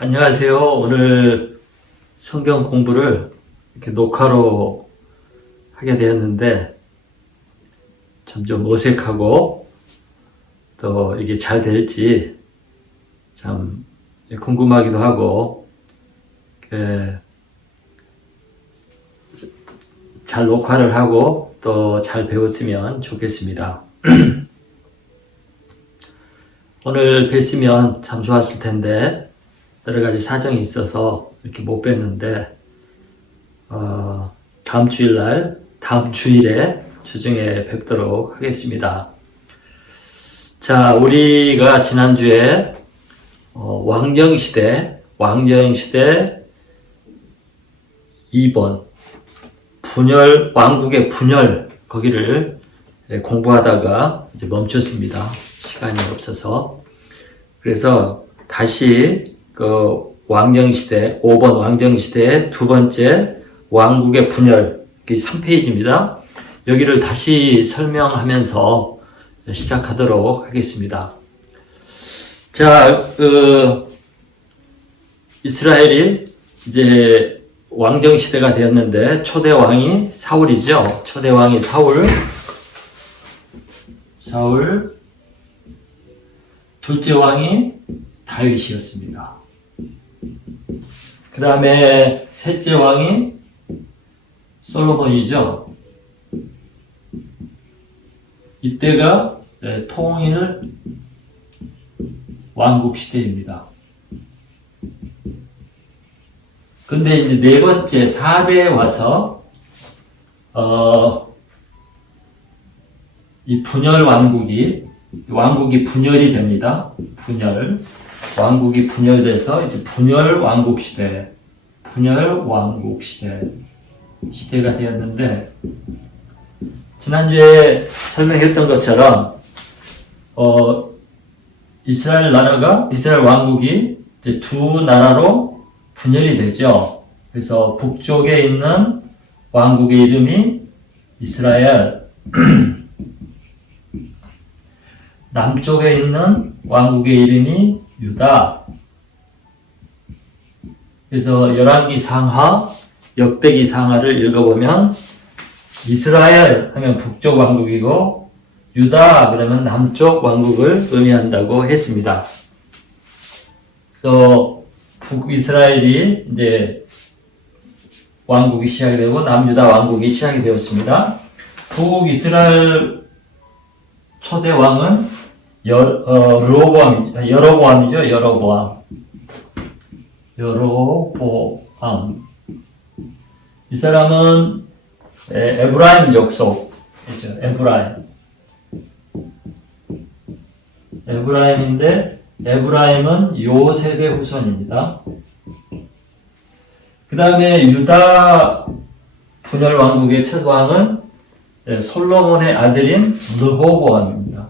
안녕하세요. 오늘 성경 공부를 이렇게 녹화로 하게 되었는데 참 좀 어색하고 또 이게 잘 될지 참 궁금하기도 하고 잘 녹화를 하고 또 잘 배웠으면 좋겠습니다. 오늘 뵀으면 참 좋았을 텐데 여러 가지 사정이 있어서 이렇게 못 뵀는데 다음 주일에 주중에 뵙도록 하겠습니다. 자, 우리가 지난주에 왕정시대 2번 왕국의 분열 거기를 공부하다가 이제 멈췄습니다. 시간이 없어서. 그래서 다시 그 왕정시대 5번 왕정시대의 두 번째 왕국의 분열 3페이지입니다. 여기를 다시 설명하면서 시작하도록 하겠습니다. 자, 이스라엘이 이제 왕정시대가 되었는데 초대 왕이 사울이죠. 초대 왕이 사울, 둘째 왕이 다윗이었습니다. 그 다음에 셋째 왕이 솔로몬이죠. 이때가 통일 왕국 시대입니다. 근데 이제 네 번째 4대에 와서 이 분열 왕국이 분열이 됩니다. 왕국이 분열돼서 이제 분열 왕국 시대가 되었는데, 지난주에 설명했던 것처럼 이스라엘 왕국이 이제 두 나라로 분열이 되죠. 그래서 북쪽에 있는 왕국의 이름이 이스라엘, 남쪽에 있는 왕국의 이름이 유다. 그래서 열왕기 상하, 역대기 상하를 읽어보면 이스라엘 하면 북쪽 왕국이고 유다 그러면 남쪽 왕국을 의미한다고 했습니다. 그래서 북이스라엘이 이제 왕국이 시작이 되고 남유다 왕국이 시작이 되었습니다. 북이스라엘 초대 왕은 여로보암이죠. 여로보암. 이 사람은 에브라임 족속이죠. 에브라임인데 에브라임은 요셉의 후손입니다. 그 다음에 유다 분열 왕국의 첫 왕은 솔로몬의 아들인 르호보암입니다.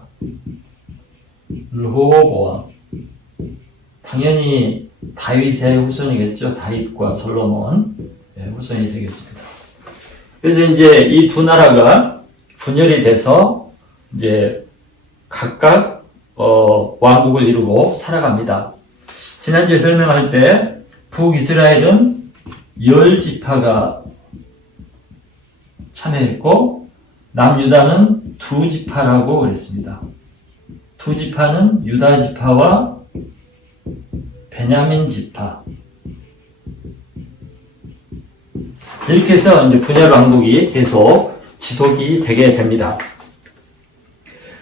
당연히 다윗의 후손이겠죠. 다윗과 솔로몬 후손이 되겠습니다. 그래서 이제 이 두 나라가 분열이 돼서 이제 각각 왕국을 이루고 살아갑니다. 지난주에 설명할 때 북이스라엘은 10지파가 참여했고 남유다는 2지파라고 그랬습니다. 2지파는 유다 지파와 베냐민 지파. 이렇게 해서 이제 분열 왕국이 계속 지속이 되게 됩니다.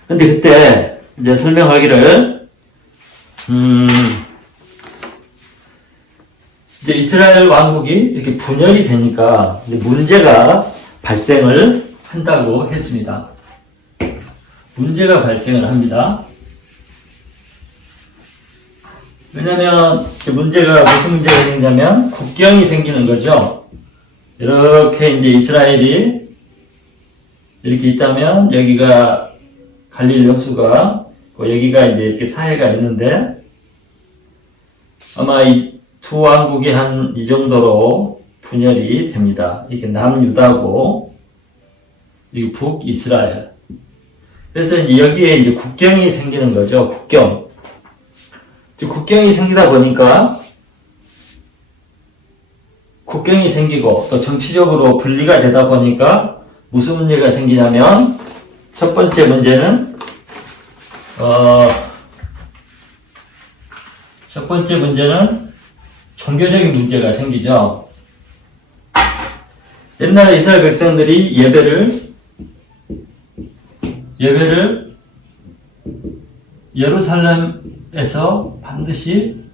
근데 그때 이제 설명하기를 이제 이스라엘 왕국이 이렇게 분열이 되니까 이제 문제가 발생을 한다고 했습니다. 문제가 발생을 합니다. 왜냐면 문제가 무슨 문제가 생기냐면 국경이 생기는 거죠. 이렇게 이제 이스라엘이 이렇게 있다면 여기가 갈릴리 호수가 여기가 이제 이렇게 사해가 있는데 아마 이 두 왕국이 한 이 정도로 분열이 됩니다. 이게 남유다고 이 북이스라엘. 그래서 이제 여기에 이제 국경이 생기는 거죠. 국경이 생기다 보니까 국경이 생기고 또 정치적으로 분리가 되다 보니까 무슨 문제가 생기냐면 첫 번째 문제는 종교적인 문제가 생기죠. 옛날에 이스라엘 백성들이 예배를 예루살렘에서 반드시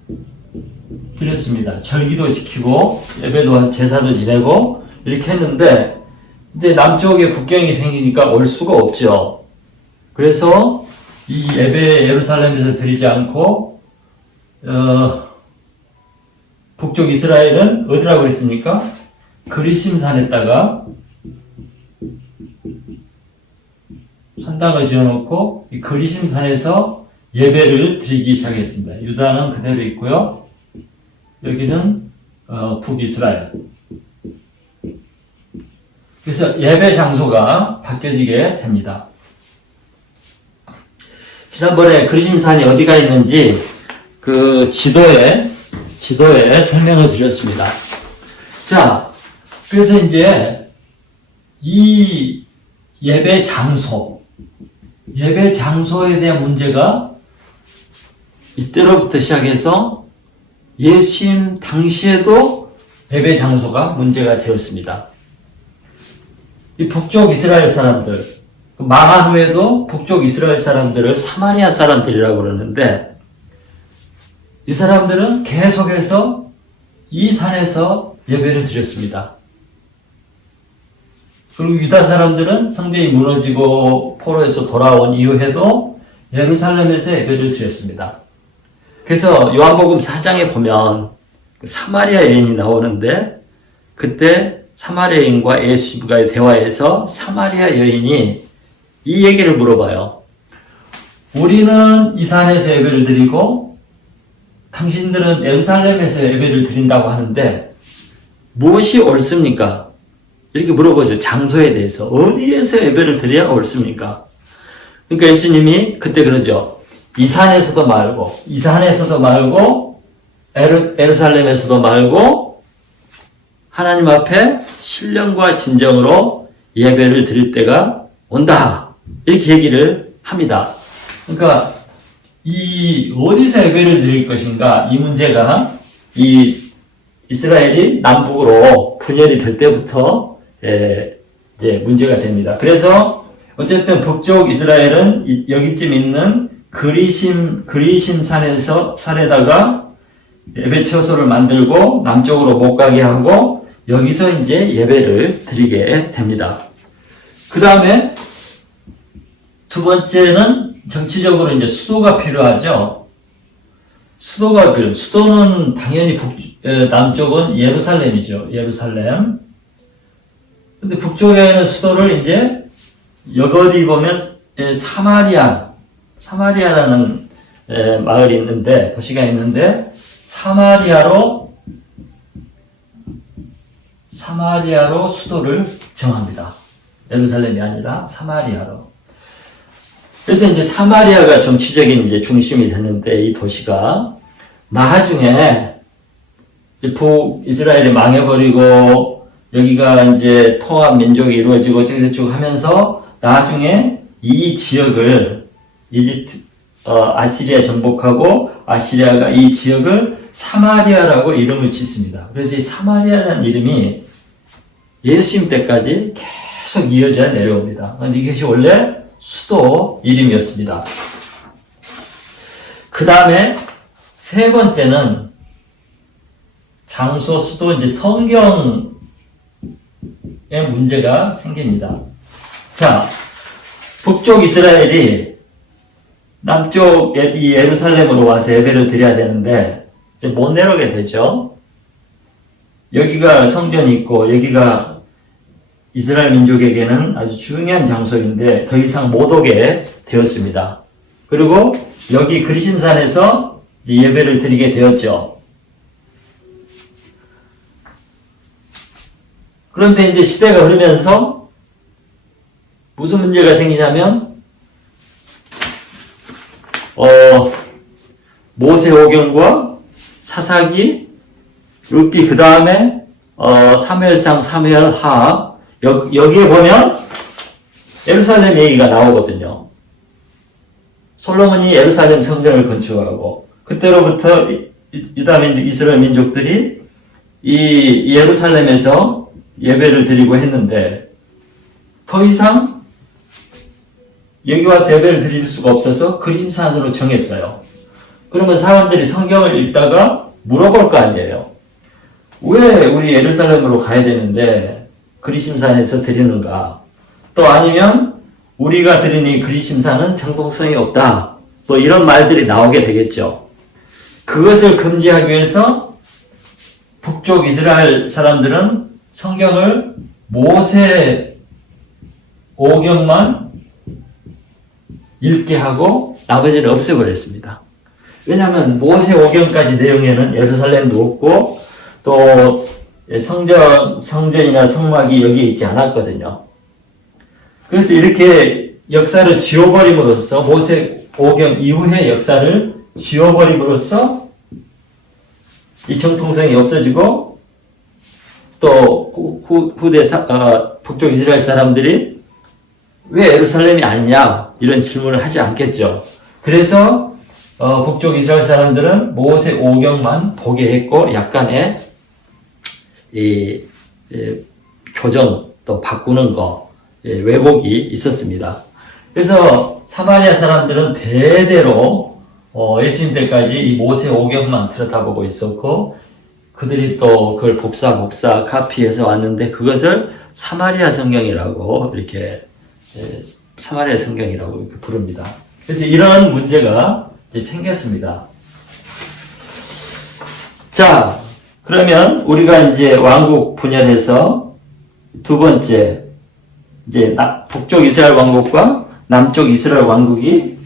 드렸습니다. 절기도 지키고 예배도 제사도 지내고 이렇게 했는데 이제 남쪽에 국경이 생기니까 올 수가 없죠. 그래서 이 예배 예루살렘에서 드리지 않고 북쪽 이스라엘은 어디라고 했습니까? 그리심산에다가 산당을 지어놓고 이 그리심산에서 예배를 드리기 시작했습니다. 유다는 그대로 있고요. 여기는 북이스라엘. 그래서 예배 장소가 바뀌어지게 됩니다. 지난번에 그리심산이 어디가 있는지 그 지도에 설명을 드렸습니다. 자, 그래서 이제 이 예배 장소에 대한 문제가 이때로부터 시작해서 예수님 당시에도 예배 장소가 문제가 되었습니다. 이 북쪽 이스라엘 사람들, 망한 후에도 북쪽 이스라엘 사람들을 사마리아 사람들이라고 그러는데 이 사람들은 계속해서 이 산에서 예배를 드렸습니다. 그리고 유다 사람들은 성전이 무너지고 포로에서 돌아온 이후에도 예루살렘에서 예배를 드렸습니다. 그래서 요한복음 4장에 보면 사마리아 여인이 나오는데 그때 사마리아 여인과 예수님과의 대화에서 사마리아 여인이 이 얘기를 물어봐요. 우리는 이 산에서 예배를 드리고 당신들은 예루살렘에서 예배를 드린다고 하는데 무엇이 옳습니까? 이렇게 물어보죠. 장소에 대해서. 어디에서 예배를 드려야 옳습니까? 그러니까 예수님이 그때 그러죠. 이 산에서도 말고 예루살렘에서도 말고 하나님 앞에 신령과 진정으로 예배를 드릴 때가 온다. 이렇게 얘기를 합니다. 그러니까 이 어디서 예배를 드릴 것인가 이 문제가 이 이스라엘이 남북으로 분열이 될 때부터 이제 문제가 됩니다. 그래서 어쨌든 북쪽 이스라엘은 여기쯤 있는 그리심 산에다가 예배 처소를 만들고 남쪽으로 못 가게 하고 여기서 이제 예배를 드리게 됩니다. 그 다음에 두 번째는 정치적으로 이제 수도가 필요하죠. 수도는 당연히 남쪽은 예루살렘이죠. 예루살렘. 근데 북쪽에는 수도를 이제 여기 보면 사마리아라는 마을이 있는데 도시가 있는데 사마리아로 수도를 정합니다. 예루살렘이 아니라 사마리아로. 그래서 이제 사마리아가 정치적인 이제 중심이 되는데 이 도시가 나중에 이제 북이스라엘이 망해버리고 여기가 이제 통합 민족이 이루어지고 쭉 하면서 나중에 이 지역을 아시리아 정복하고 아시리아가 이 지역을 사마리아라고 이름을 짓습니다. 그래서 이 사마리아라는 이름이 예수님 때까지 계속 이어져 내려옵니다. 그런데 이것이 원래 수도 이름이었습니다. 그 다음에 세 번째는 장소, 수도, 이제 성경의 문제가 생깁니다. 자, 북쪽 이스라엘이 남쪽 이 예루살렘으로 와서 예배를 드려야 되는데 이제 못 내려오게 되죠. 여기가 성전이 있고 여기가 이스라엘 민족에게는 아주 중요한 장소인데 더 이상 못 오게 되었습니다. 그리고 여기 그리심산에서 이제 예배를 드리게 되었죠. 그런데 이제 시대가 흐르면서 무슨 문제가 생기냐면 모세오경과 사사기, 룻기 그 다음에 사무엘상, 사무엘하, 여기에 보면 예루살렘 얘기가 나오거든요. 솔로몬이 예루살렘 성전을 건축하고, 그때로부터 유다 민족, 이스라엘 민족들이 이 예루살렘에서 예배를 드리고 했는데, 더 이상 여기 와서 예배를 드릴 수가 없어서 그림산으로 정했어요. 그러면 사람들이 성경을 읽다가 물어볼 거 아니에요. 왜 우리 예루살렘으로 가야 되는데 그리심산에서 드리는가? 또 아니면 우리가 드리는 이 그리심산은 정통성이 없다. 또 이런 말들이 나오게 되겠죠. 그것을 금지하기 위해서 북쪽 이스라엘 사람들은 성경을 모세 오경만 읽게 하고 나머지를 없애버렸습니다. 왜냐하면 모세 오경까지 내용에는 예루살렘도 없고 또 성전이나 성막이 여기에 있지 않았거든요. 그래서 이렇게 역사를 지워버림으로써 모세 오경 이후의 역사를 지워버림으로써 이 정통성이 없어지고 또 후대 북쪽 이스라엘 사람들이 왜 예루살렘이 아니냐 이런 질문을 하지 않겠죠. 그래서 북쪽 이스라엘 사람들은 모세 오경만 보게 했고 약간의 교정 또 바꾸는 거 왜곡이 있었습니다. 그래서 사마리아 사람들은 대대로 예수님 때까지 이 모세 오경만 들여다보고 있었고 그들이 또 그걸 복사 카피해서 왔는데 그것을 사마리아 성경이라고 이렇게 사마리아 성경이라고 이렇게 부릅니다. 그래서 이런 문제가 이제 생겼습니다. 자, 그러면 우리가 이제 왕국 분열해서 두 번째 이제 북쪽 이스라엘 왕국과 남쪽 이스라엘 왕국이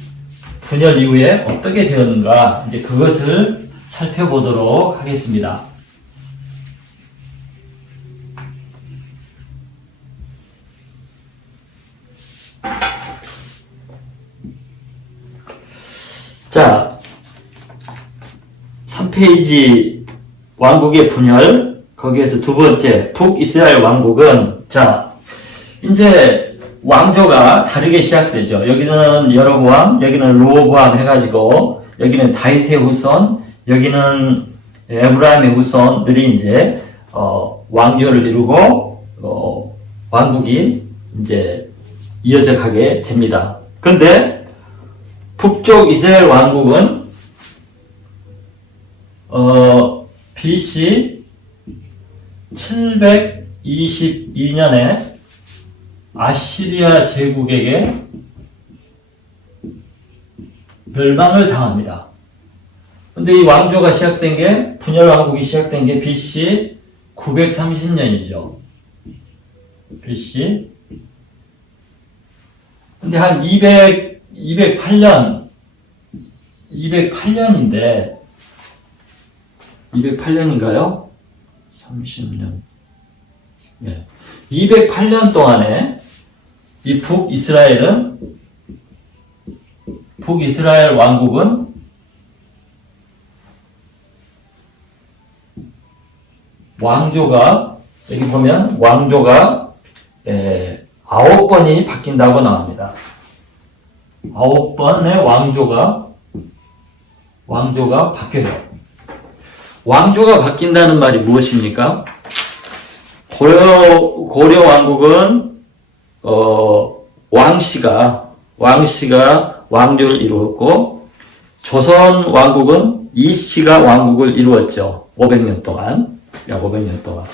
분열 이후에 어떻게 되었는가 이제 그것을 살펴보도록 하겠습니다. 자, 3페이지 왕국의 분열, 거기에서 두 번째, 북이스라엘 왕국은, 자, 이제 왕조가 다르게 시작되죠. 여기는 여로보암, 여기는 르호보암 해가지고, 여기는 다윗의 후손, 여기는 에브라임의 후손들이 이제, 왕조를 이루고, 왕국이 이제 이어져 가게 됩니다. 그런데, 북쪽 이스라엘 왕국은 BC 722년에 아시리아 제국에게 멸망을 당합니다. 근데 이 왕조가 시작된 게 분열 왕국이 시작된 게 BC 930년이죠. BC 근데 한 208년인데, 208년인가요? 30년. 예. 208년 동안에 이 북이스라엘 왕국은 왕조가, 여기 보면 왕조가 9번이 바뀐다고 나옵니다. 9번의 왕조가 바뀌어요. 왕조가 바뀐다는 말이 무엇입니까? 고려 왕국은 왕씨가 왕조를 이루었고 조선 왕국은 이씨가 왕국을 이루었죠. 500년 동안. 약 500년 동안.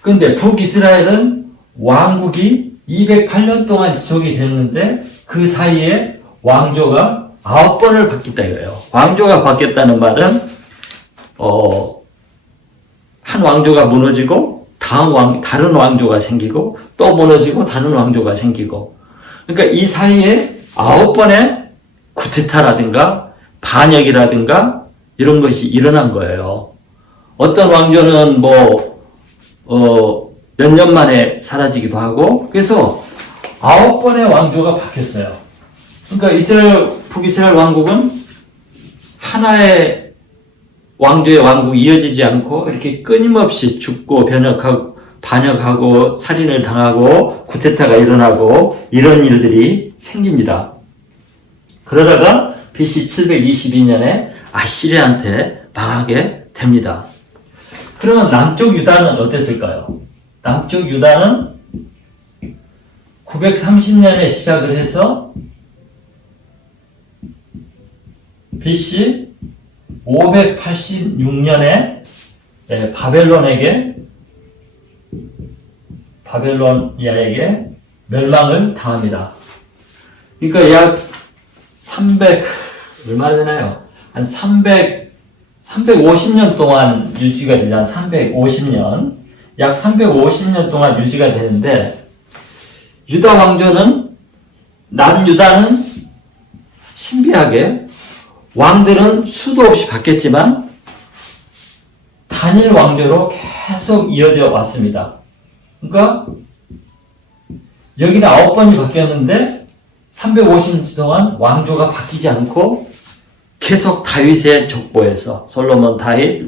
근데 북이스라엘은 왕국이 208년 동안 지속이 됐는데 그 사이에 왕조가 9번을 바뀌었다 이거예요. 왕조가 바뀌었다는 말은 한 왕조가 무너지고 다른 왕조가 생기고 또 무너지고 다른 왕조가 생기고 그러니까 이 사이에 9번의 쿠데타라든가 반역이라든가 이런 것이 일어난 거예요. 어떤 왕조는 몇 년 만에 사라지기도 하고 그래서 9번의 왕조가 바뀌었어요. 그러니까 북이스라엘 왕국은 하나의 왕조의 왕국이 이어지지 않고 이렇게 끊임없이 죽고 반역하고 살인을 당하고 쿠데타가 일어나고 이런 일들이 생깁니다. 그러다가 BC 722년에 아시리아한테 망하게 됩니다. 그러면 남쪽 유다는 어땠을까요? 남쪽 유다는 930년에 시작을 해서 BC 586년에 바벨로니아에게 멸망을 당합니다. 그러니까 약 300, 얼마나 되나요? 한 350년 동안 유지가 되잖아요. 350년. 약 350년 동안 유지가 되는데, 유다 왕조는, 남유다는 신비하게 왕들은 수도 없이 바뀌었지만, 단일 왕조로 계속 이어져 왔습니다. 그러니까, 여기는 9번이 바뀌었는데, 350년 동안 왕조가 바뀌지 않고, 계속 다윗의 족보에서, 솔로몬, 다윗,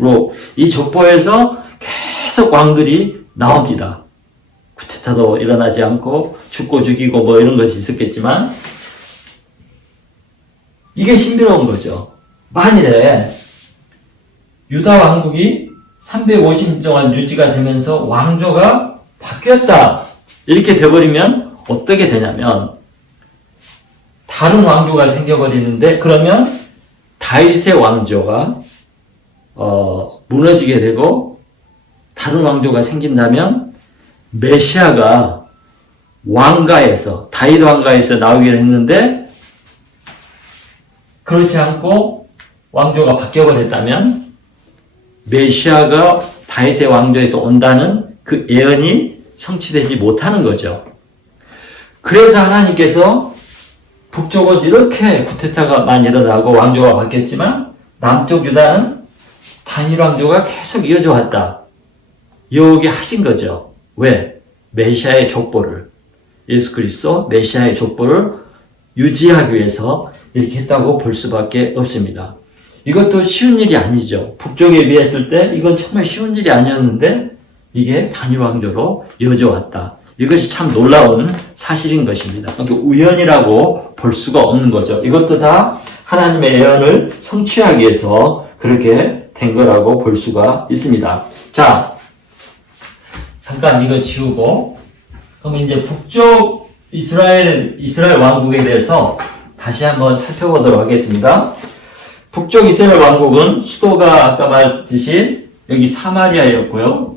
이 족보에서 계속 왕들이 나옵니다. 쿠데타도 일어나지 않고, 죽고 죽이고 뭐 이런 것이 있었겠지만, 이게 신비로운 거죠. 만일에, 유다 왕국이 350년 동안 유지가 되면서 왕조가 바뀌었다. 이렇게 돼버리면 어떻게 되냐면, 다른 왕조가 생겨버리는데, 그러면 다윗의 왕조가 무너지게 되고 다른 왕조가 생긴다면 메시아가 왕가에서 다윗 왕가에서 나오기로 했는데 그렇지 않고 왕조가 바뀌어버렸다면 메시아가 다윗의 왕조에서 온다는 그 예언이 성취되지 못하는 거죠. 그래서 하나님께서 북쪽은 이렇게 쿠데타가 많이 일어나고 왕조가 바뀌었지만 남쪽 유다는 단일 왕조가 계속 이어져 왔다. 여기 하신 거죠. 왜? 메시아의 족보를, 예수 그리스도 메시아의 족보를 유지하기 위해서 이렇게 했다고 볼 수밖에 없습니다. 이것도 쉬운 일이 아니죠. 북쪽에 비했을 때 이건 정말 쉬운 일이 아니었는데 이게 단일 왕조로 이어져 왔다. 이것이 참 놀라운 사실인 것입니다. 그러니까 우연이라고 볼 수가 없는 거죠. 이것도 다 하나님의 예언을 성취하기 위해서 그렇게 된 거라고 볼 수가 있습니다. 자, 잠깐 이거 지우고, 그럼 이제 북쪽 이스라엘 왕국에 대해서 다시 한번 살펴보도록 하겠습니다. 북쪽 이스라엘 왕국은 수도가 아까 말했듯이 여기 사마리아였고요.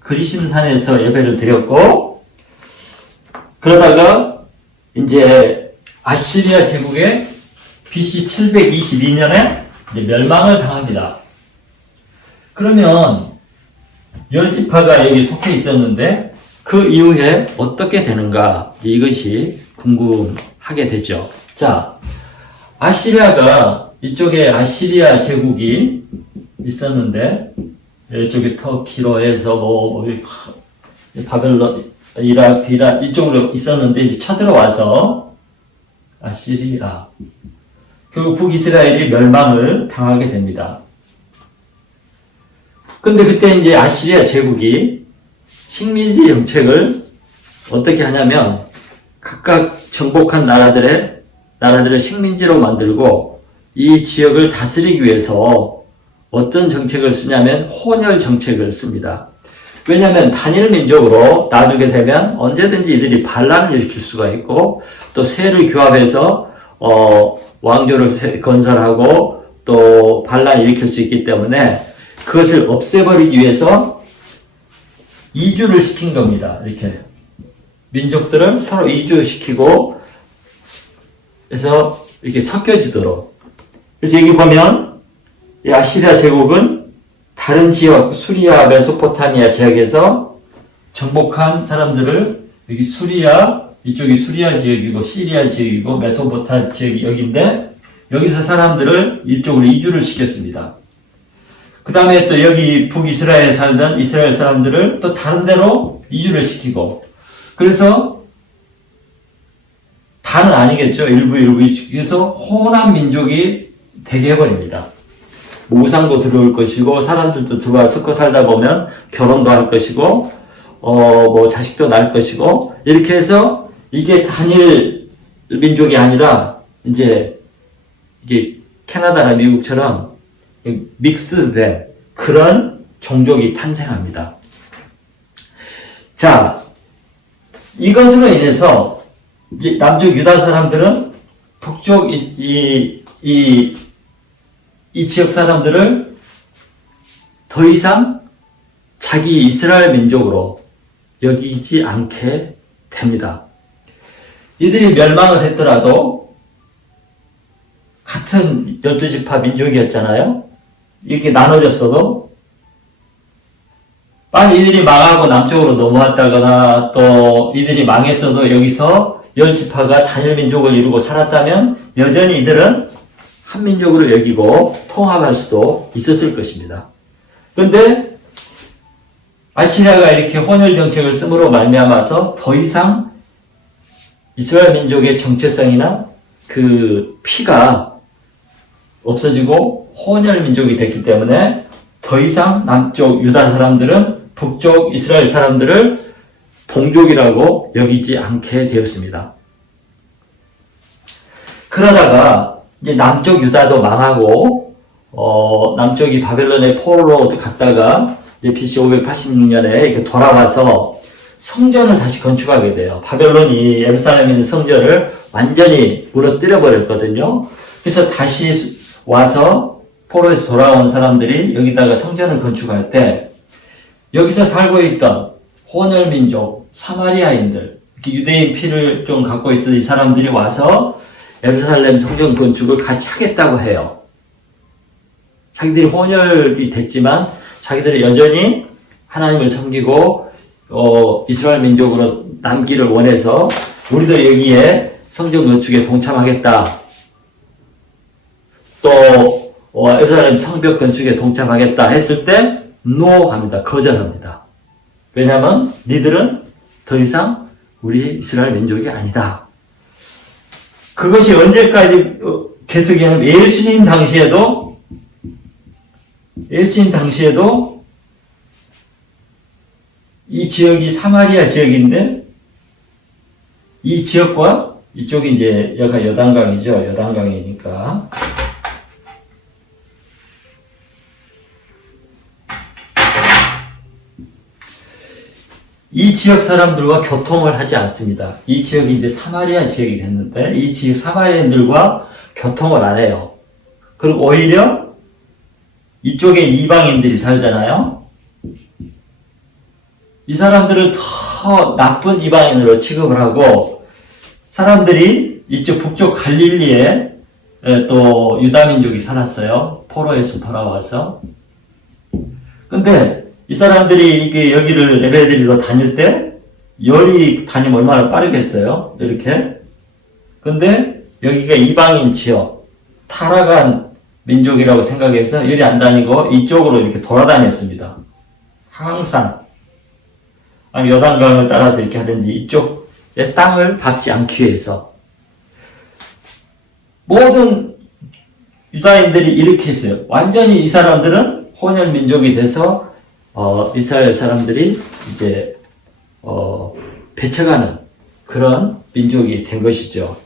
그리심산에서 예배를 드렸고, 그러다가 이제 아시리아 제국의 BC 722년에 멸망을 당합니다. 그러면 열지파가 여기 속해 있었는데 그 이후에 어떻게 되는가, 이것이 궁금하게 되죠. 자, 아시리아가 이쪽에 아시리아 제국이 있었는데 이쪽에 터키로 해서 바벨론, 이라크, 이란 이쪽으로 있었는데 이제 쳐들어와서 아시리아, 결국 북이스라엘이 멸망을 당하게 됩니다. 근데 그때 이제 아시리아 제국이 식민지 정책을 어떻게 하냐면 각각 정복한 나라들을 식민지로 만들고 이 지역을 다스리기 위해서 어떤 정책을 쓰냐면 혼혈 정책을 씁니다. 왜냐하면 단일 민족으로 놔두게 되면 언제든지 이들이 반란을 일으킬 수가 있고 또 세를 규합해서 왕조를 건설하고 또 반란을 일으킬 수 있기 때문에 그것을 없애버리기 위해서 이주를 시킨 겁니다. 이렇게 민족들을 서로 이주시키고 그래서 이렇게 섞여지도록. 그래서 여기 보면 이 아시리아 제국은 다른 지역, 수리아, 메소포타미아 지역에서 정복한 사람들을 여기 수리아, 이쪽이 수리아 지역이고 시리아 지역이고 메소포타미아 지역이 여기인데 여기서 사람들을 이쪽으로 이주를 시켰습니다. 그 다음에 또 여기 북이스라엘에 살던 이스라엘 사람들을 또 다른 데로 이주를 시키고, 그래서 다는 아니겠죠. 일부 이주해서 호남 민족이 되게 해버립니다. 우상도 들어올 것이고, 사람들도 들어와 섞어 살다 보면 결혼도 할 것이고, 뭐 자식도 낳을 것이고, 이렇게 해서 이게 단일 민족이 아니라 이제 이게 캐나다나 미국처럼 믹스된 그런 종족이 탄생합니다. 자, 이것으로 인해서 남쪽 유다 사람들은 북쪽 이 지역 사람들을 더 이상 자기 이스라엘 민족으로 여기지 않게 됩니다. 이들이 멸망을 했더라도 같은 12지파 민족이었잖아요. 이렇게 나눠졌어도 만약 이들이 망하고 남쪽으로 넘어왔다거나 또 이들이 망했어도 여기서 10지파가 단일 민족을 이루고 살았다면 여전히 이들은 한 민족으로 여기고 통합할 수도 있었을 것입니다. 그런데 아시리아가 이렇게 혼혈 정책을 씀으로 말미암아서 더 이상 이스라엘 민족의 정체성이나 그 피가 없어지고 혼혈 민족이 됐기 때문에 더 이상 남쪽 유다 사람들은 북쪽 이스라엘 사람들을 동족이라고 여기지 않게 되었습니다. 그러다가 이제 남쪽 유다도 망하고 남쪽이 바벨론의 포로로 갔다가 이제 BC 586년에 이렇게 돌아와서 성전을 다시 건축하게 돼요. 바벨론이 예루살렘에 있는 성전을 완전히 무너뜨려 버렸거든요. 그래서 다시 와서 포로에서 돌아온 사람들이 여기다가 성전을 건축할 때 여기서 살고 있던 혼혈 민족, 사마리아인들, 유대인 피를 좀 갖고 있는 이 사람들이 와서 예루살렘 성전 건축을 같이 하겠다고 해요. 자기들이 혼혈이 됐지만 자기들이 여전히 하나님을 섬기고 이스라엘 민족으로 남기를 원해서 우리도 여기에 성전 건축에 동참하겠다. 또 예루살렘 성벽 건축에 동참하겠다 했을 때 NO 합니다. 거절합니다. 왜냐하면 니들은 더 이상 우리 이스라엘 민족이 아니다. 그것이 언제까지 계속이냐면 예수님 당시에도 이 지역이 사마리아 지역인데 이 지역과 이쪽이 이제 여기가 요단강이죠. 요단강이니까 이 지역 사람들과 교통을 하지 않습니다. 이 지역이 이제 사마리아 지역이 됐는데 이 지역 사마리아인들과 교통을 안 해요. 그리고 오히려 이쪽에 이방인들이 살잖아요. 이 사람들을 더 나쁜 이방인으로 취급을 하고 사람들이 이쪽 북쪽 갈릴리에 또 유다민족이 살았어요. 포로에서 돌아와서. 근데 이 사람들이 이게 여기를 예배드리러 다닐 때 열이 다니면 얼마나 빠르겠어요? 이렇게. 근데 여기가 이방인 지역, 타락한 민족이라고 생각해서 열이 안 다니고 이쪽으로 이렇게 돌아다녔습니다. 항상. 아니 요단강을 따라서 이렇게 하든지 이쪽의 땅을 밟지 않기 위해서. 모든 유다인들이 이렇게 했어요. 완전히 이 사람들은 혼혈 민족이 돼서 이스라엘 사람들이 이제 배척하는 그런 민족이 된 것이죠.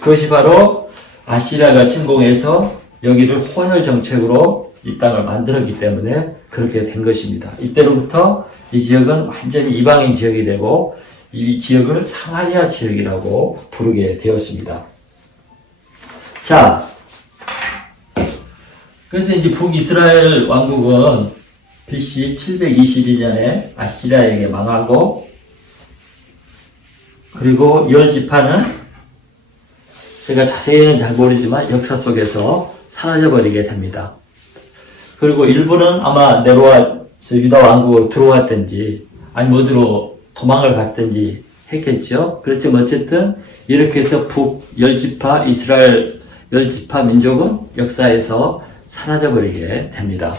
그것이 바로 아시리아가 침공해서 여기를 혼혈 정책으로 이 땅을 만들었기 때문에 그렇게 된 것입니다. 이때로부터 이 지역은 완전히 이방인 지역이 되고 이 지역을 사마리아 지역이라고 부르게 되었습니다. 자, 그래서 이제 북이스라엘 왕국은 BC 721년에 아시리아에게 망하고 그리고 10지파는 제가 자세히는 잘 모르지만 역사 속에서 사라져버리게 됩니다. 그리고 일부는 아마 내려와서 유다 왕국으로 들어왔든지 아니면 어디로 도망을 갔든지 했겠죠. 그렇지만 어쨌든 이렇게 해서 북 10지파 이스라엘 10지파 민족은 역사에서 사라져버리게 됩니다.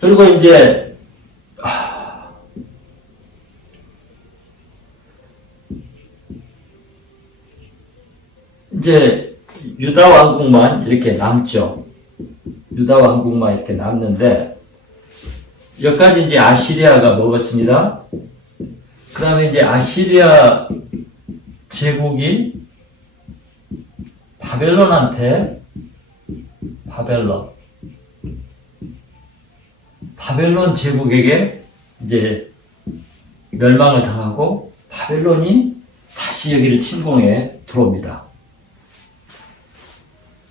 그리고 이제 유다 왕국만 이렇게 남죠. 유다 왕국만 이렇게 남는데, 여기까지 이제 아시리아가 먹었습니다. 그 다음에 이제 아시리아 제국이 바벨론한테, 바벨론 제국에게 이제 멸망을 당하고 바벨론이 다시 여기를 침공해 들어옵니다.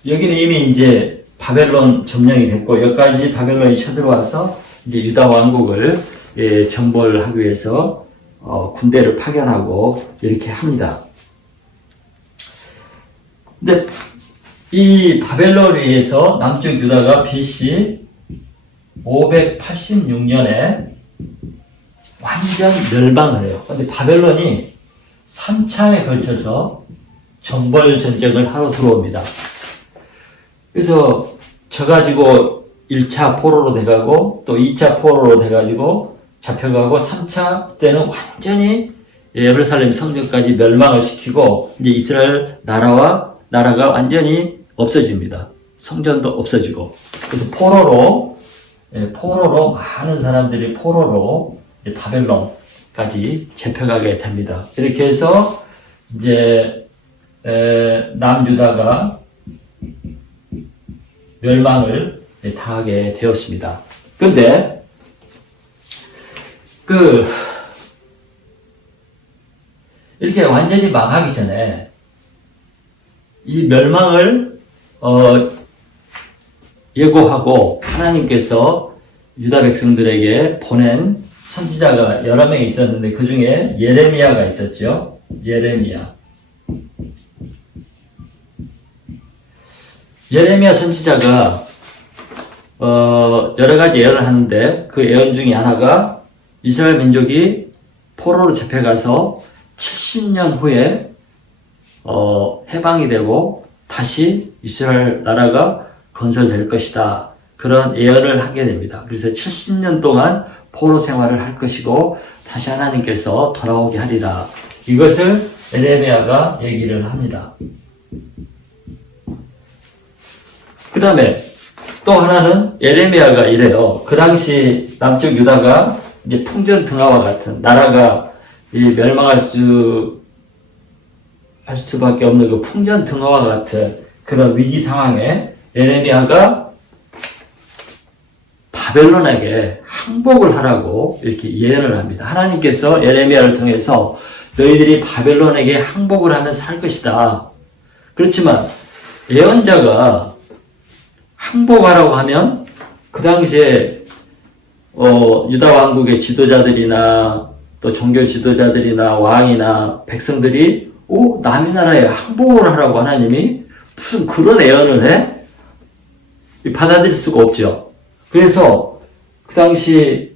여기는 이미 이제 바벨론 점령이 됐고, 여기까지 바벨론이 쳐들어와서 이제 유다 왕국을 정벌을 하기 위해서 군대를 파견하고 이렇게 합니다. 근데 이 바벨론에 의해서 남쪽 유다가 BC 586년에 완전 멸망을 해요. 근데 바벨론이 3차에 걸쳐서 정벌 전쟁을 하러 들어옵니다. 그래서 져가지고 1차 포로로 돼가고 또 2차 포로로 돼가지고 잡혀가고 3차 때는 완전히 예루살렘 성전까지 멸망을 시키고 이제 이스라엘 나라가 완전히 없어집니다. 성전도 없어지고. 그래서 포로로 많은 사람들이 포로로 바벨론까지 잡혀가게 됩니다. 이렇게 해서 이제 남유다가 멸망을 당하게 되었습니다. 근데 이렇게 완전히 망하기 전에 이 멸망을 예고하고 하나님께서 유다 백성들에게 보낸 선지자가 여러 명 있었는데 그 중에 예레미야가 있었죠. 예레미야 선지자가 여러 가지 예언을 하는데 그 예언 중에 하나가 이스라엘 민족이 포로로 잡혀가서 70년 후에 해방이 되고 다시 이스라엘 나라가 건설될 것이다. 그런 예언을 하게 됩니다. 그래서 70년 동안 포로 생활을 할 것이고 다시 하나님께서 돌아오게 하리라. 이것을 예레미야가 얘기를 합니다. 그 다음에 또 하나는 예레미야가 이래요. 그 당시 남쪽 유다가 이제 풍전 등화와 같은 나라가 멸망할 수밖에 없는 그 풍전 등화와 같은 그런 위기 상황에 예레미야가 바벨론에게 항복을 하라고 이렇게 예언을 합니다. 하나님께서 예레미야를 통해서 너희들이 바벨론에게 항복을 하면 살 것이다. 그렇지만 예언자가 항복하라고 하면 그 당시에 유다 왕국의 지도자들이나 또 종교 지도자들이나 왕이나 백성들이 남의 나라에 항복을 하라고 하나님이 무슨 그런 예언을 해? 받아들일 수가 없죠. 그래서 그 당시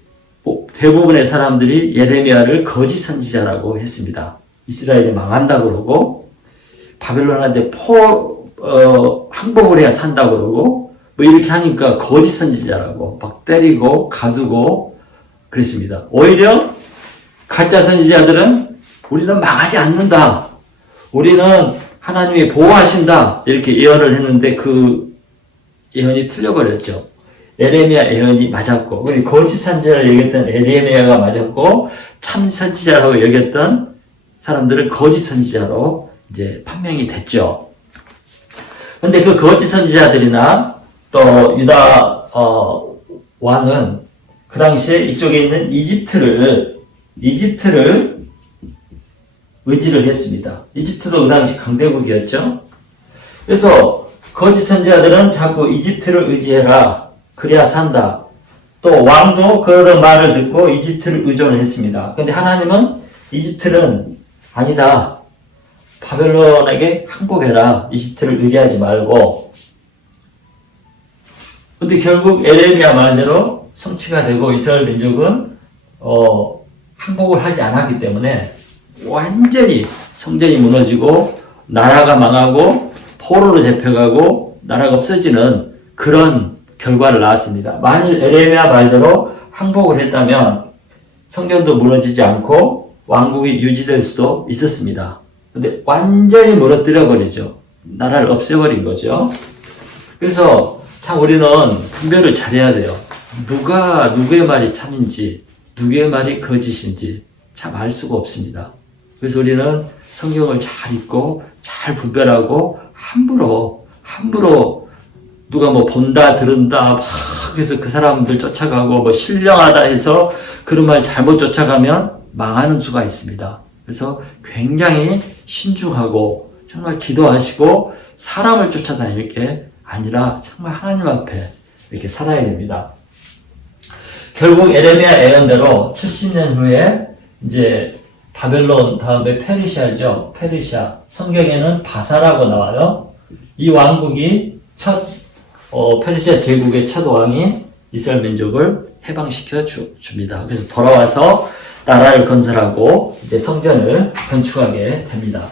대부분의 사람들이 예레미야를 거짓 선지자라고 했습니다. 이스라엘이 망한다 그러고 바벨론한테 항복을 해야 산다 그러고 뭐 이렇게 하니까 거짓 선지자라고 막 때리고 가두고 그랬습니다. 오히려 가짜 선지자들은 우리는 망하지 않는다. 우리는 하나님이 보호하신다. 이렇게 예언을 했는데 그 예언이 틀려버렸죠. 예레미야 예언이 맞았고, 거짓 선지자를 얘기했던 예레미야가 맞았고, 참 선지자라고 여겼던 사람들은 거짓 선지자로 이제 판명이 됐죠. 근데 그 거짓 선지자들이나 또 유다 왕은 그 당시에 이쪽에 있는 이집트를 의지를 했습니다. 이집트도 그 당시 강대국이었죠. 그래서 거짓 선지자들은 자꾸 이집트를 의지해라. 그래야 산다. 또 왕도 그런 말을 듣고 이집트를 의존을 했습니다. 근데 하나님은 이집트는 아니다. 바벨론에게 항복해라. 이집트를 의지하지 말고. 근데 결국 예레미야 말대로 성취가 되고 이스라엘 민족은 항복을 하지 않았기 때문에 완전히 성전이 무너지고 나라가 망하고 포로로 잡혀가고 나라가 없어지는 그런 결과를 낳았습니다. 만일 예레미야 말대로 항복을 했다면 성전도 무너지지 않고 왕국이 유지될 수도 있었습니다. 근데 완전히 무너뜨려 버리죠. 나라를 없애버린 거죠. 그래서 참 우리는 분별을 잘해야 돼요. 누가 누구의 말이 참인지, 누구의 말이 거짓인지 참 알 수가 없습니다. 그래서 우리는 성경을 잘 읽고 잘 분별하고 함부로 누가 뭐 본다 들은다 막 해서 그 사람들 쫓아가고 뭐 신령하다 해서 그런 말 잘못 쫓아가면 망하는 수가 있습니다. 그래서 굉장히 신중하고 정말 기도하시고 사람을 쫓아다닐 게 아니라 정말 하나님 앞에 이렇게 살아야 됩니다. 결국 에레미야 예언대로 70년 후에 이제 바벨론 다음에 페르시아죠. 페르시아. 성경에는 바사라고 나와요. 이 왕국이 페르시아 제국의 첫 왕이 이스라엘 민족을 해방시켜 줍니다. 그래서 돌아와서 나라를 건설하고 이제 성전을 건축하게 됩니다.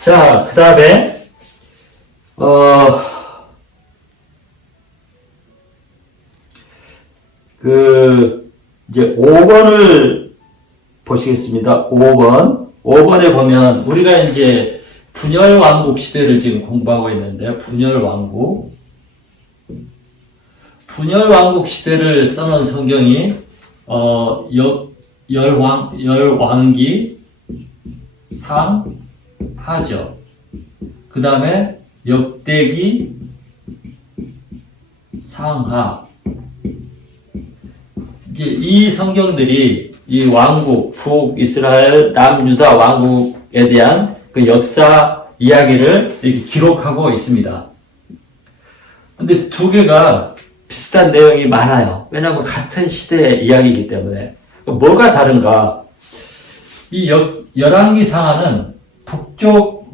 자, 그 다음에, 이제 5번을 보시겠습니다. 5번. 5번에 보면, 우리가 이제 분열왕국 시대를 지금 공부하고 있는데, 분열왕국 시대를 써놓은 성경이, 열왕기, 하죠. 그 다음에 역대기, 상하. 이제 이 성경들이 이 왕국, 북이스라엘, 남유다 왕국에 대한 그 역사 이야기를 이렇게 기록하고 있습니다. 근데 두 개가 비슷한 내용이 많아요. 왜냐하면 같은 시대의 이야기이기 때문에. 뭐가 다른가? 이 열왕기 상하는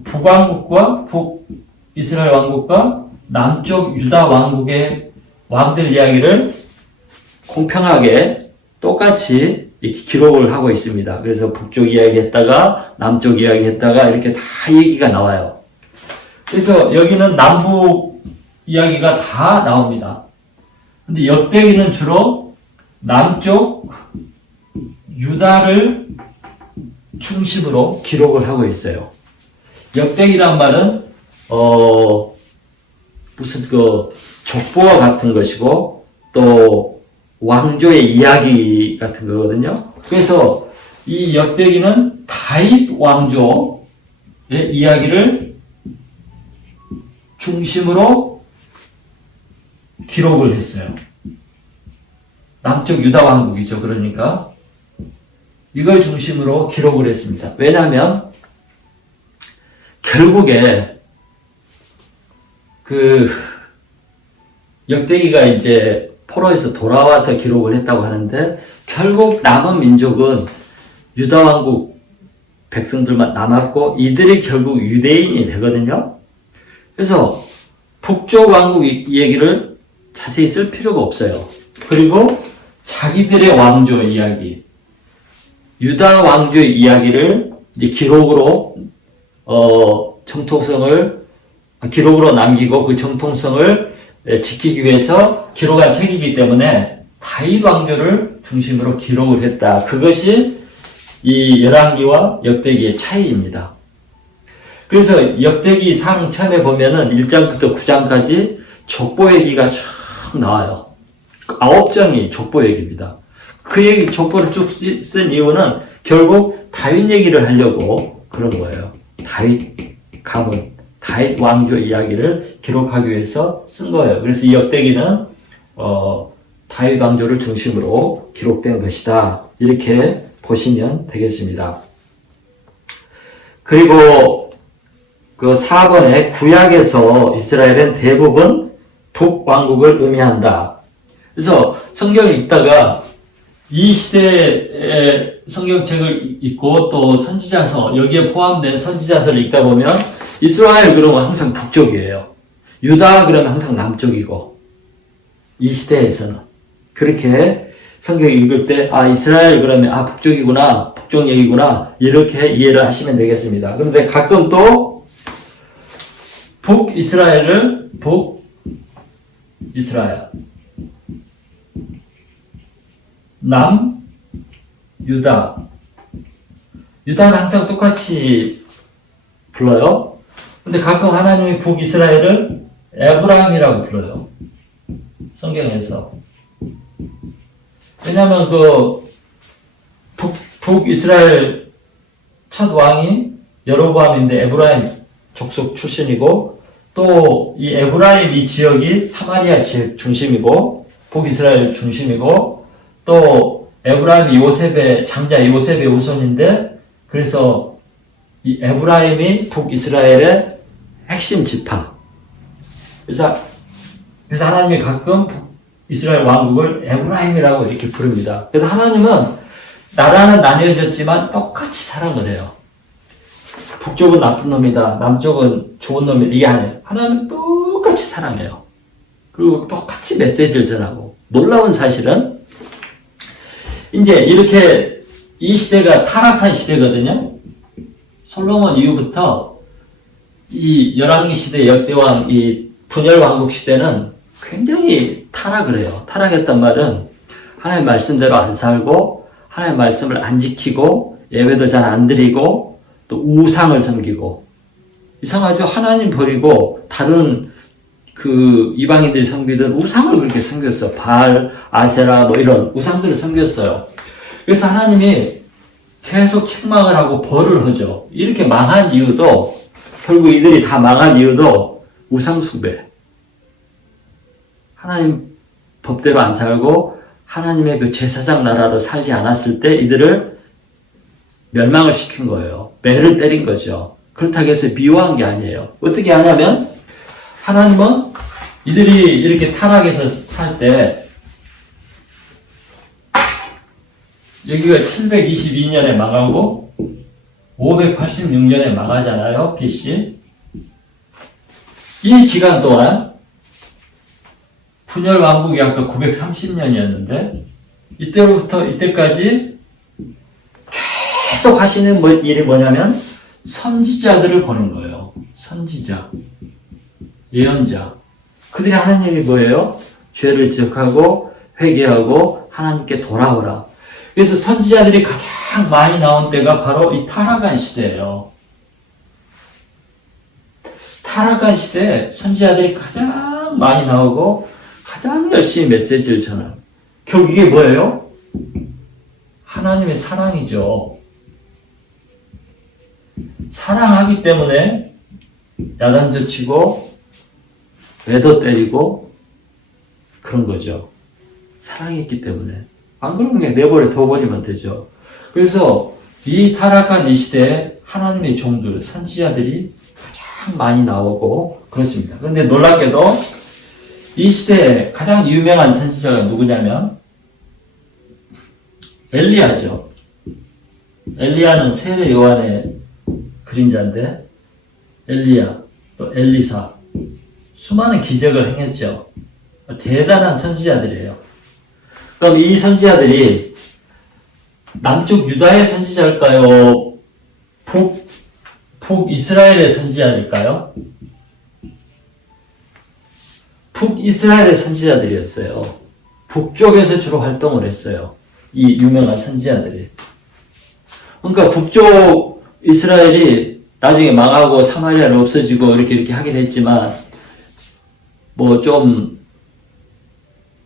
북왕국과 북이스라엘 왕국과 남쪽 유다 왕국의 왕들 이야기를 공평하게 똑같이 이렇게 기록을 하고 있습니다. 그래서 북쪽 이야기 했다가 남쪽 이야기 했다가 이렇게 다 얘기가 나와요. 그래서 여기는 남북 이야기가 다 나옵니다. 근데 역대기는 주로 남쪽 유다를 중심으로 기록을 하고 있어요. 역대기란 말은 무슨 족보와 같은 것이고 또 왕조의 이야기 같은 거거든요. 그래서 이 역대기는 다윗 왕조의 이야기를 중심으로 기록을 했어요. 남쪽 유다 왕국이죠. 그러니까 이걸 중심으로 기록을 했습니다. 왜냐하면 결국에 그 역대기가 이제 포로에서 돌아와서 기록을 했다고 하는데 결국 남은 민족은 유다 왕국 백성들만 남았고 이들이 결국 유대인이 되거든요. 그래서 북쪽 왕국 얘기를 자세히 쓸 필요가 없어요. 그리고 자기들의 왕조 이야기, 유다 왕조의 이야기를 이제 기록으로 기록으로 남기고 그 정통성을 지키기 위해서 기록한 책이기 때문에 다윗 왕조를 중심으로 기록을 했다. 그것이 이 열왕기와 역대기의 차이입니다. 그래서 역대기 상 처음에 보면은 1장부터 9장까지 족보 얘기가 쭉 나와요. 9장이 족보 얘기입니다. 그 얘기, 족보를 쭉 쓴 이유는 결국 다윗 얘기를 하려고 그런 거예요. 다윗 가문, 다윗 왕조 이야기를 기록하기 위해서 쓴 거예요. 그래서 이 역대기는 다윗 왕조를 중심으로 기록된 것이다. 이렇게 보시면 되겠습니다. 그리고 그 4번에 구약에서 이스라엘은 대부분 북왕국을 의미한다. 그래서 성경을 읽다가 이 시대의 성경책을 읽고 또 선지자서, 여기에 포함된 선지자서를 읽다 보면 이스라엘 그러면 항상 북쪽이에요. 유다 그러면 항상 남쪽이고, 이 시대에서는 그렇게 성경 읽을 때 이스라엘 그러면 북쪽이구나, 북쪽 얘기구나, 이렇게 이해를 하시면 되겠습니다. 그런데 가끔 또 북이스라엘을 북이스라엘, 남, 유다. 유다는 항상 똑같이 불러요. 근데 가끔 하나님이 북이스라엘을 에브라임이라고 불러요. 성경에서. 왜냐면 북이스라엘 첫 왕이 여로보암인데 에브라임 족속 출신이고, 또 이 에브라임 이 지역이 사마리아 지역 중심이고 북이스라엘 중심이고, 또 에브라임이 요셉의 장자 요셉의 후손인데, 그래서 이 에브라임이 북이스라엘의 핵심 지파. 그래서 하나님이 가끔 북이스라엘 왕국을 에브라임이라고 이렇게 부릅니다. 그래서 하나님은 나라는 나뉘어졌지만 똑같이 사랑을 해요. 북쪽은 나쁜 놈이다, 남쪽은 좋은 놈이다, 이게 아니에요. 하나님은 똑같이 사랑해요. 그리고 똑같이 메시지를 전하고, 놀라운 사실은 이제 이렇게 이 시대가 타락한 시대거든요. 솔로몬 이후부터 이 열왕기 시대 역대왕 이 분열 왕국 시대는 굉장히 타락을 해요. 타락했단 말은 하나님의 말씀대로 안 살고, 하나님의 말씀을 안 지키고, 예배도 잘 안 드리고, 또 우상을 섬기고. 이상하죠? 하나님 버리고 다른 그 이방인들이 섬기던 우상을 그렇게 섬겼어. 바알, 아세라 뭐 이런 우상들을 섬겼어요. 그래서 하나님이 계속 책망을 하고 벌을 하죠. 이렇게 망한 이유도, 결국 이들이 다 망한 이유도 우상 숭배. 하나님 법대로 안 살고 하나님의 그 제사장 나라로 살지 않았을 때 이들을 멸망을 시킨 거예요. 매를 때린 거죠. 그렇다고 해서 미워한 게 아니에요. 어떻게 하냐면, 하나님은 이들이 이렇게 타락해서 살 때, 여기가 722년에 망하고 586년에 망하잖아요. BC. 이 기간 동안 분열 왕국이 아까 930년이었는데 이때로부터 이때까지 계속 하시는 일이 뭐냐면 선지자들을 보는 거예요. 선지자, 예언자. 그들이 하나님이 뭐예요? 죄를 지적하고 회개하고 하나님께 돌아오라. 그래서 선지자들이 가장 많이 나온 때가 바로 이 타락한 시대예요. 타락한 시대에 선지자들이 가장 많이 나오고 가장 열심히 메시지를 전하는. 결국 이게 뭐예요? 하나님의 사랑이죠. 사랑하기 때문에 야단도 치고 외도 때리고 그런 거죠. 사랑이 있기 때문에. 안 그러면 그냥 내버려 둬버리면 되죠. 그래서 이 타락한 이 시대에 하나님의 종들, 선지자들이 가장 많이 나오고 그렇습니다. 그런데 놀랍게도 이 시대에 가장 유명한 선지자가 누구냐면 엘리야죠. 엘리야는 세례 요한의 그림자인데, 엘리야, 또 엘리사, 수많은 기적을 행했죠. 대단한 선지자들이에요. 그럼 이 선지자들이 남쪽 유다의 선지자일까요? 북이스라엘의 선지자일까요? 북이스라엘의 선지자들이었어요. 북쪽에서 주로 활동을 했어요. 이 유명한 선지자들이. 그러니까 북쪽 이스라엘이 나중에 망하고 사마리아는 없어지고 이렇게 하긴 했지만, 뭐 좀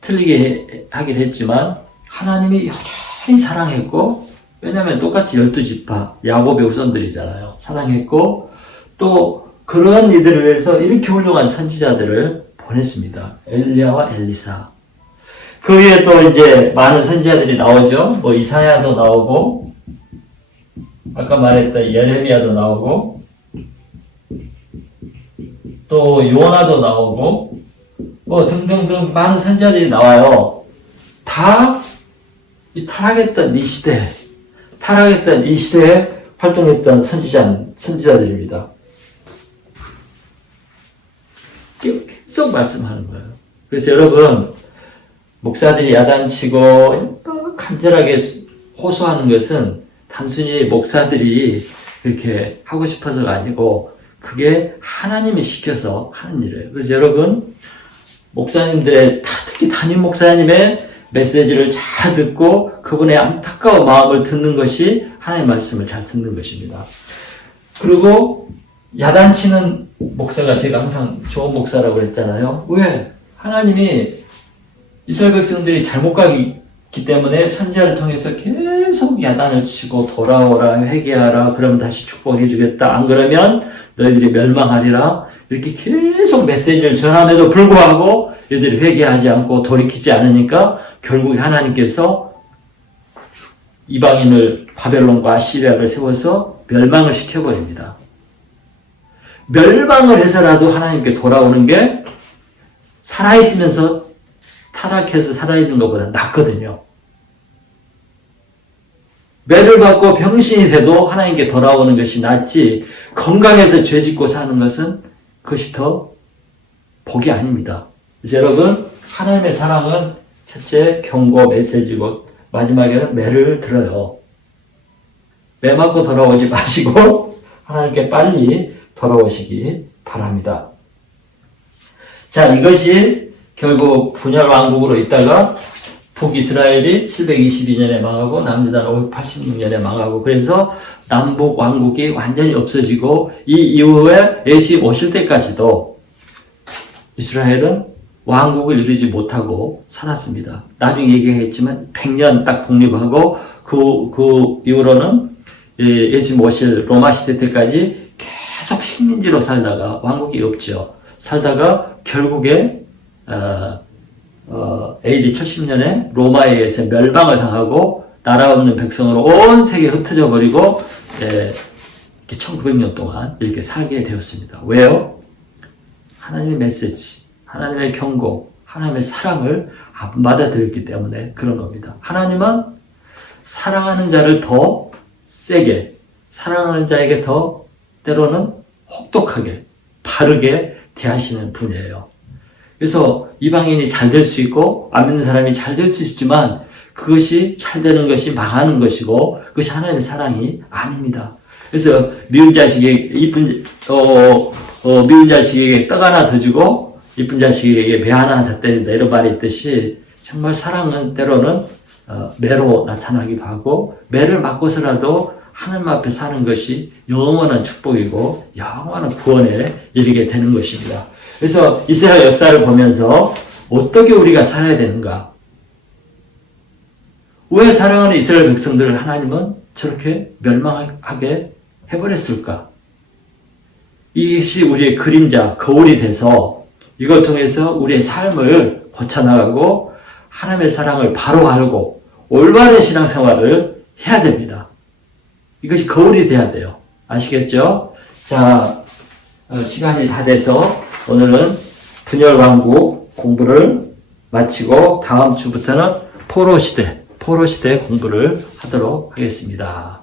틀리게 하긴 했지만, 하나님이 여전히 사랑했고, 왜냐면 똑같이 12지파, 야곱의 후손들이잖아요. 사랑했고, 또 그런 이들을 위해서 이렇게 훌륭한 선지자들을 보냈습니다. 엘리야와 엘리사. 그 위에 또 이제 많은 선지자들이 나오죠. 뭐 이사야도 나오고, 아까 말했던 예레미야도 나오고, 또 요나도 나오고, 뭐 등등등 많은 선지자들이 나와요. 다 이 타락했던 이 시대에 활동했던 선지자들입니다. 계속 말씀하는 거예요. 그래서 여러분, 목사들이 야단치고 간절하게 호소하는 것은 단순히 목사들이 그렇게 하고 싶어서가 아니고, 그게 하나님이 시켜서 하는 일이에요. 그래서 여러분, 목사님들의, 특히 담임 목사님의 메시지를 잘 듣고 그분의 안타까운 마음을 듣는 것이 하나님의 말씀을 잘 듣는 것입니다. 그리고 야단치는 목사가 제가 항상 좋은 목사라고 했잖아요. 왜? 하나님이 이스라엘 백성들이 잘못 가기 때문에 선지자를 통해서 계속 야단을 치고 돌아오라, 회개하라, 그러면 다시 축복해 주겠다. 안 그러면 너희들이 멸망하리라. 이렇게 계속 메시지를 전함에도 불구하고 이들이 회개하지 않고 돌이키지 않으니까 결국 하나님께서 이방인을 바벨론과 아시리아를 세워서 멸망을 시켜버립니다. 멸망을 해서라도 하나님께 돌아오는 게 살아있으면서 타락해서 살아있는 것보다 낫거든요. 매를 받고 병신이 돼도 하나님께 돌아오는 것이 낫지, 건강해서 죄 짓고 사는 것은 그것이 더 복이 아닙니다. 그래서 여러분, 하나님의 사랑은 첫째 경고 메시지고 마지막에는 매를 들어요. 매 맞고 돌아오지 마시고 하나님께 빨리 돌아오시기 바랍니다. 자, 이것이 결국 분열 왕국으로 있다가 북이스라엘이 722년에 망하고 남유다는 586년에 망하고, 그래서 남북 왕국이 완전히 없어지고 이 이후에 예수님 오실 때까지도 이스라엘은 왕국을 이루지 못하고 살았습니다. 나중에 얘기했지만 100년 딱 독립하고 그 이후로는 예수님 오실 로마 시대 때까지 계속 식민지로 살다가 왕국이 없죠. 살다가 결국에 AD 70년에 로마에 의해서 멸망을 당하고 나라 없는 백성으로 온 세계에 흩어져 버리고 1900년 동안 이렇게 살게 되었습니다. 왜요? 하나님의 메시지, 하나님의 경고, 하나님의 사랑을 안 받아들였기 때문에 그런 겁니다. 하나님은 사랑하는 자를 더 세게, 사랑하는 자에게 더 때로는 혹독하게, 바르게 대하시는 분이에요. 그래서 이방인이 잘 될 수 있고 안 믿는 사람이 잘 될 수 있지만 그것이 잘 되는 것이 망하는 것이고 그것이 하나님의 사랑이 아닙니다. 그래서 미운 자식에게 미운 자식에게 떡 하나 더 주고 이쁜 자식에게 매 하나 더 때린다, 이런 말이 있듯이 정말 사랑은 때로는 매로 나타나기도 하고 매를 맞고서라도 하나님 앞에 사는 것이 영원한 축복이고 영원한 구원에 이르게 되는 것입니다. 그래서 이스라엘 역사를 보면서 어떻게 우리가 살아야 되는가? 왜 사랑하는 이스라엘 백성들을 하나님은 저렇게 멸망하게 해버렸을까? 이것이 우리의 그림자, 거울이 돼서 이걸 통해서 우리의 삶을 고쳐나가고 하나님의 사랑을 바로 알고 올바른 신앙생활을 해야 됩니다. 이것이 거울이 돼야 돼요. 아시겠죠? 자, 시간이 다 돼서 오늘은 분열왕국 공부를 마치고 다음 주부터는 포로시대 공부를 하도록 하겠습니다.